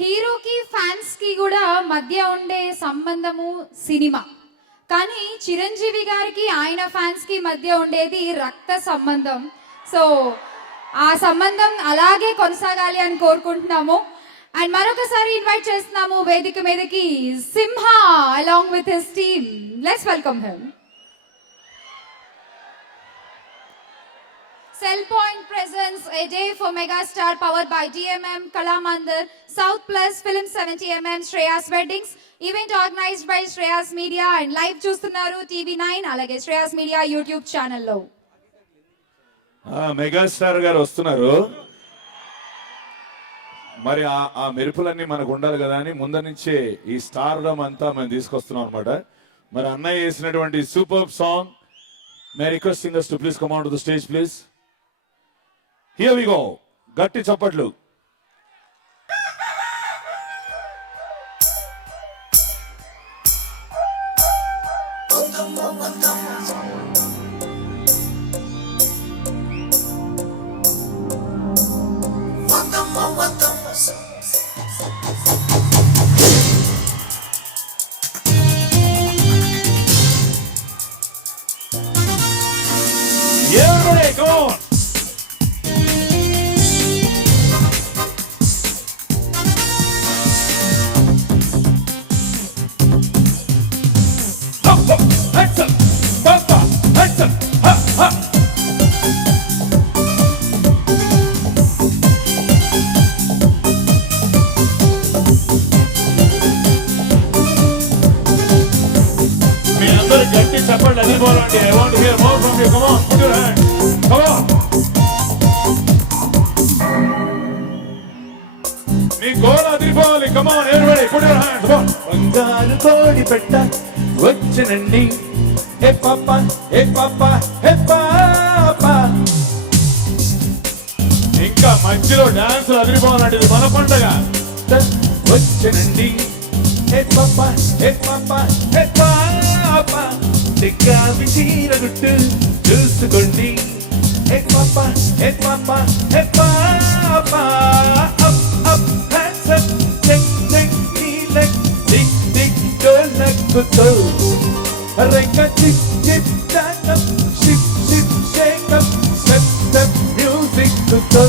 హీరోకి ఫ్యాన్స్ కి కూడా మధ్య ఉండే సంబంధము సినిమా. కానీ చిరంజీవి గారికి ఆయన ఫ్యాన్స్ కి మధ్య ఉండేది రక్త సంబంధం. సో ఆ సంబంధం అలాగే కొనసాగాలి అని కోరుకుంటున్నాము. అండ్ మరొకసారి ఇన్వైట్ చేస్తున్నాము వేదిక మీదకి Simha along with his team. Let's welcome him. Cell Point presents a day for Megastar powered by DMM, Kalamandir, South Plus, Film 70mm, Shreyas Weddings. Event organized by Shreyas Media and live చూస్తున్నారు TV9 అలాగే Shreyas Media YouTube channel లో. Megastar గారు వస్తున్నారు. మరి ఆ మెరుపులన్నీ మనకు ఉండాలి కదా అని ముందు నుంచే ఈ స్టార్డమ్ అంతా మనం తీసుకొస్తున్నాం అనమాట. మరి అన్నయ్య చేసినటువంటి super song. May request singers to please come on to the stage please. Here we go. గట్టి చప్పట్లు. Everybody, come on. I want to hear more from you. Come on, put your hand. Come on. Me gola diripali. Come on, everybody, put your hands. Come on. Bangaru kodi petta vachinandi. Hey papa, hey papa, hey papa. ఇంకా మధ్యలో dance అదిరిపోవాలంటే ఇది మన పండగ. Vachinandi. Hey papa, hey papa, hey papa. Dekkavi cheera guttu chusukondi. Hey papa, hey papa, hey papa. Up, up, hands up, check, check, knee leg, dig, dig, dolak kutto. Reka chip, chip, stand up, ship, ship, shake up, step, step, music kutto.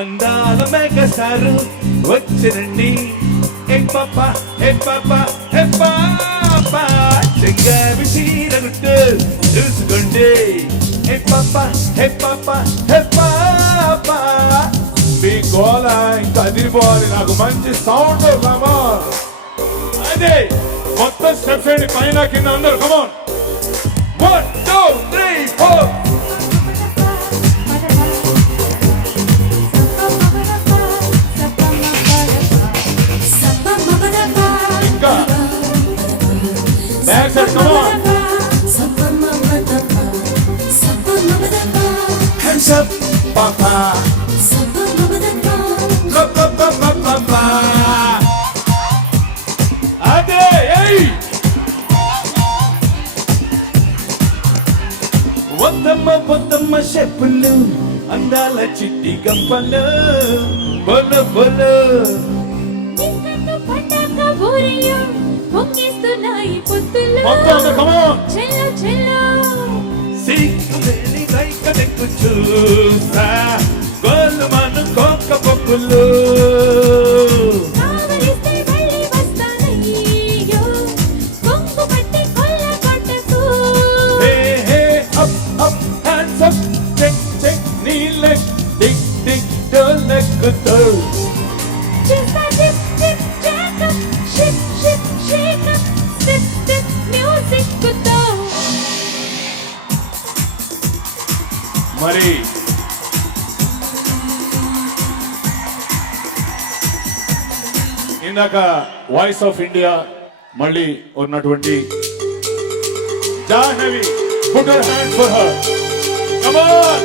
Andala megastaru vachinandi. Hey papa, hey papa, hey papa. Dekkavi cheera guttu chusukondi. Hey papa, hey papa, hey papa. మీ గోల ఇంకా అదిరిపోవాలి. నాకు మంచి sound. కమాన్. అదే మొత్తం steps ఏంటి పైన కింద అందరూ. కమాన్. 1 2 3 4. ఇంకా బ్యాక్ సైడ్. కమాన్. Hands up, papa. Papa. అదే ఏయ్. వద్దమ్మ వద్దమ్మ చెప్పులు అందాల చిట్టి గంపలు బొలు బొలు. మొత్తం కమాన్. సిగ్గులేని రైకనెక్కు చూసా గోలు మను కోక పప్పులు. మరి ఇందాక వాయిస్ ఆఫ్ ఇండియా మళ్ళీ ఉన్నటువంటి Jahnavi. Put your hands for her. Come on.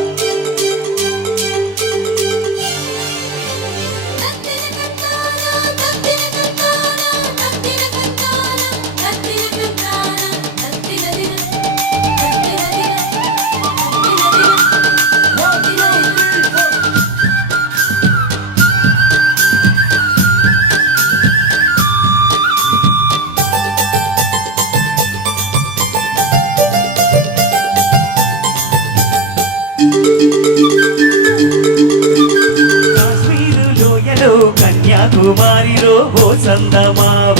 కన్యాకుమారిలో ఓ సందమావ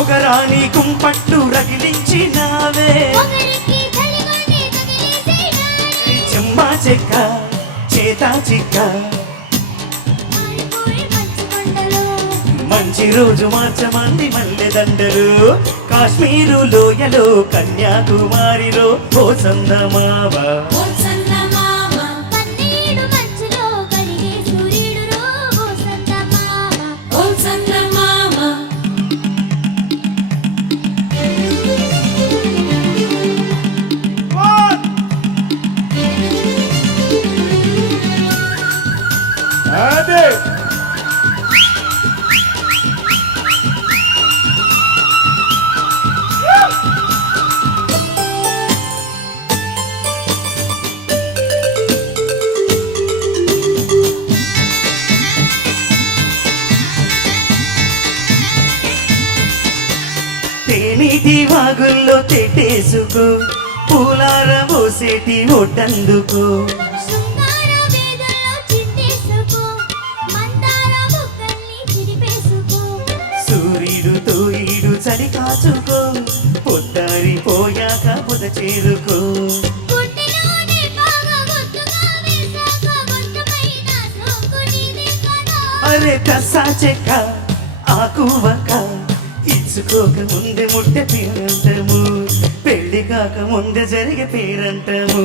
ఒక రాణి కుంపట్టు రగిలించినావే చెమ్మ చెక్క చేతా చిక్క మంచి రోజు మార్చమంది మల్లె దండలు కాశ్మీరు లోయలో కన్యాకుమారిలో ఓ సందమావ అదే తేనీటి వాగుల్లో తెట్టేసుకో పూలార పోసేటి ఒడ్డందుకు సూర్యుడుతో ఈడు చలి కాచుకో పొద్దారిపోయాక పొద చేరుకో అరే కసా చెక్క ఆకువక ఇచ్చుకోక ముందే ముట్టె పేరంటము పెళ్లి కాక ముందే జరిగే పేరంటము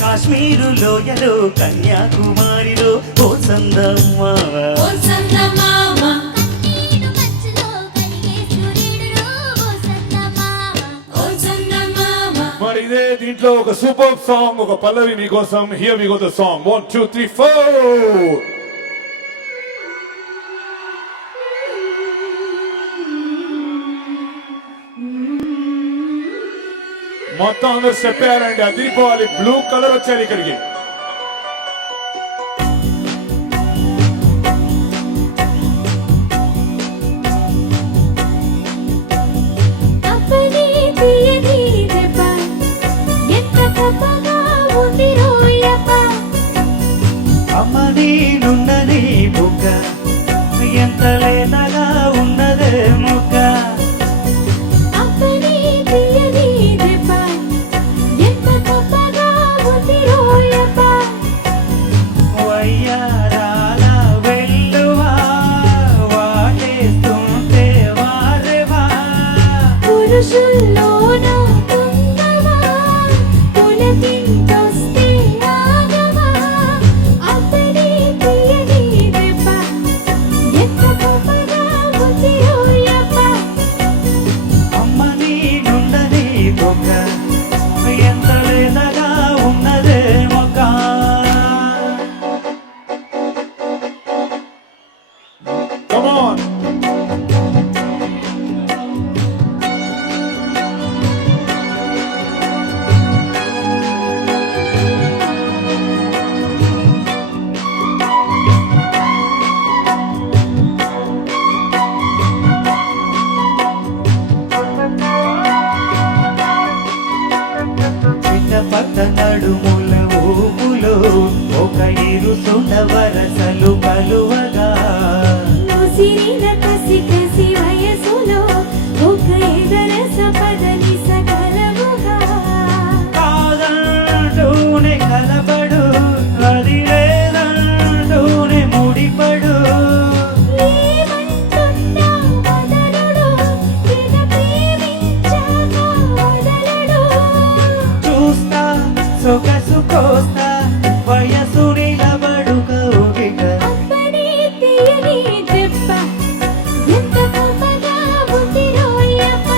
కాశ్మీరు లోయలో కన్యాకుమారిలో ఓ సందమావ మరి ఇదే దీంట్లో ఒక సూపర్ సాంగ్ ఒక పల్లవి మీకోసం here we go the song 1 2 3 4 మొత్తం అందరు చెప్పారండి అదిరిపోవాలి బ్లూ కలర్ వచ్చారు ఇక్కడికి అమ్మ నేనున్నది బుగ్గ ఎంత లేతగా ఉన్నదే ముగ్గ వయ్యారాల వెల్లువా వాటేస్తుంటే వారెవా పురుషుల్లోనూ కుంగవా పులకింతొస్తే ఆగవా అతడి తీయని దెబ్బ ఎంత గొప్పగా ఉంది ఓయప్ప అమ్మ నేనున్నది బుగ్గ ఎంత లేతగా ఉన్నదే మొగ్గ కమ్ ఆన్ చిన్నపట్ట నడుముల ఊపులో ఒక ఇరుసుండ వరసలు కలువగా ముసిరిన కసి కసి వయసులో ఒక ఎగరస పదని సకలముగా కాదంటూనే కలబడు అది లేదంటూనే ముడిపడు ఏమంటున్నా వదలడు ఎద ప్రేమించాక వదలడు చూస్తా సొగసు కోస్తా వయసు నిలబడు కౌగిక అప్పని తీయని దెబ్బ ఎంత గొప్పగా ఉంది ఓయప్ప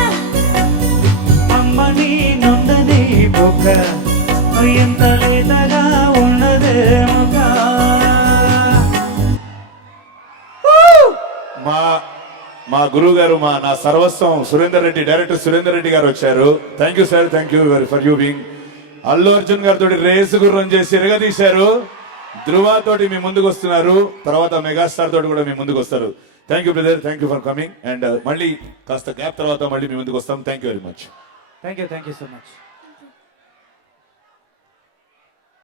అమ్మ నీ నుండని బొగ్గ ఎంత లేతగా ఉన్నదే మొగ్గ మా గురువు గారు నా సర్వస్వం సురేందర్ రెడ్డి డైరెక్టర్ సురేందర్ రెడ్డి గారు వచ్చారు thank you sir thank you for you being Allu Arjun గారితో రేసు గుర్రం చేసి ఎరగదీశారు ధృవ తోటి మీ ముందుకు వస్తున్నారు తర్వాత మెగాస్టార్ తోటి కూడా మీ ముందుకు వస్తారు thank you brother thank you for coming and మళ్ళీ కాస్త గ్యాప్ తర్వాత మళ్ళీ మీ ముందుకు వస్తాం thank you very much thank you so much